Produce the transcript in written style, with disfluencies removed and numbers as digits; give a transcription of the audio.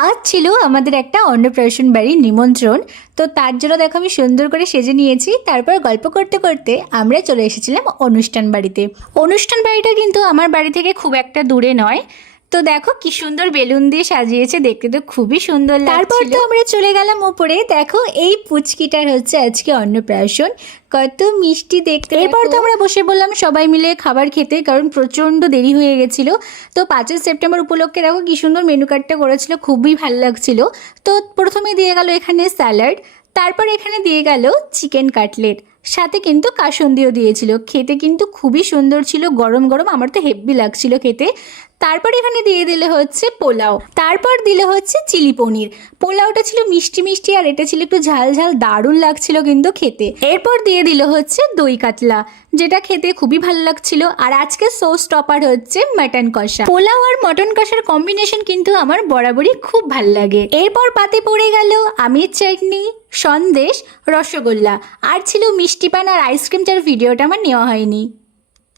আজ ছিল আমাদের একটা অন্নপ্রাশন বাড়ির নিমন্ত্রণ। তো তার জন্য দেখো আমি সুন্দর করে সেজে নিয়েছি। তারপর গল্প করতে করতে আমরা চলে এসেছিলাম অনুষ্ঠান বাড়িতে। অনুষ্ঠান বাড়িটা কিন্তু আমার বাড়ি থেকে খুব একটা দূরে নয়। তো দেখো কি সুন্দর বেলুন দিয়ে সাজিয়েছে, দেখতে তো খুবই সুন্দর লাগছিল। তারপর তো আমরা চলে গেলাম উপরে। দেখো এই পুচকিটার হচ্ছে আজকে অন্নপ্রাশন, কত মিষ্টি দেখতে। এরপর তো আমরা বসে বললাম সবাই মিলে খাবার খেতে, কারণ প্রচণ্ড দেরি হয়ে গেছিল। তো 5ই সেপ্টেম্বর উপলক্ষে দেখো কি সুন্দর মেনু কার্ডটা করেছিল, খুবই ভালো লাগছিল। তো প্রথমে দিয়ে গেল এখানে স্যালাড, তারপর এখানে দিয়ে গেল চিকেন কাটলেট, সাথে কিন্তু কাসুন্দিও দিয়েছিল। খেতে কিন্তু খুবই সুন্দর ছিল, গরম গরম, আমার তো হেব্বি লাগছিল খেতে। তারপর এখানে দিয়ে দিলে হচ্ছে পোলাও, তারপর দিলে হচ্ছে চিলি পনির। পোলাওটা ছিল মিষ্টি মিষ্টি আর এটা ছিল একটু ঝাল ঝাল, দারুণ লাগছিল কিন্তু খেতে। এরপর দিয়ে দিল হচ্ছে দই কাতলা, যেটা খেতে খুবই ভালো লাগছিল। আর আজকে সোস টপার হচ্ছে মাটন কষা। পোলাও আর মটন কষার কম্বিনেশন কিন্তু আমার বরাবরই খুব ভাল লাগে। এরপর পাতে পড়ে গেল আমের চাটনি, সন্দেশ, রসগোল্লা, আর ছিল মিষ্টি পান আর আইসক্রিম, যার ভিডিওটা আমার নেওয়া হয়নি।